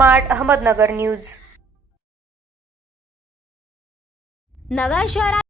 Smart Ahmednagar news. नगर शहरात